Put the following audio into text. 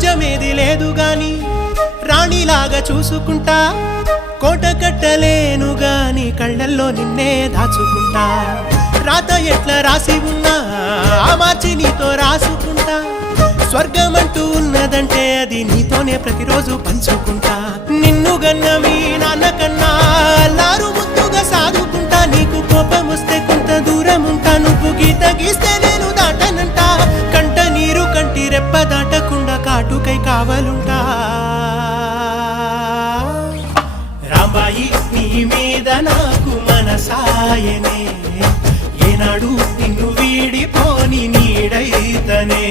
రాజ్యమేది లేదు గాని రాణిలాగా చూసుకుంటా కోట కట్టలేను గాని కళ్ళల్లో నిన్నే దాచుకుంటా రాత ఎట్లా రాసి ఉన్నా మార్చి నీతో రాసుకుంటా స్వర్గమంటూ ఉన్నదంటే అది నీతోనే ప్రతిరోజు పంచుకుంటా నిన్ను గన్న మీ నాన్నకన్నా లారు ముద్దుగా సాదుకుంటా నీకు కోపం వస్తే కొంత దూరం ఉంటా నువ్వు గీత గీస్తే నేను దాటనంటా కంట నీరు కంటి రెప్ప దాటకుండా కాటుకై కావలుంటా రాంబాయి నీ మీద నాకు మనసాయనే ఏనాడు నిన్ను వీడిపోని నీడైతనే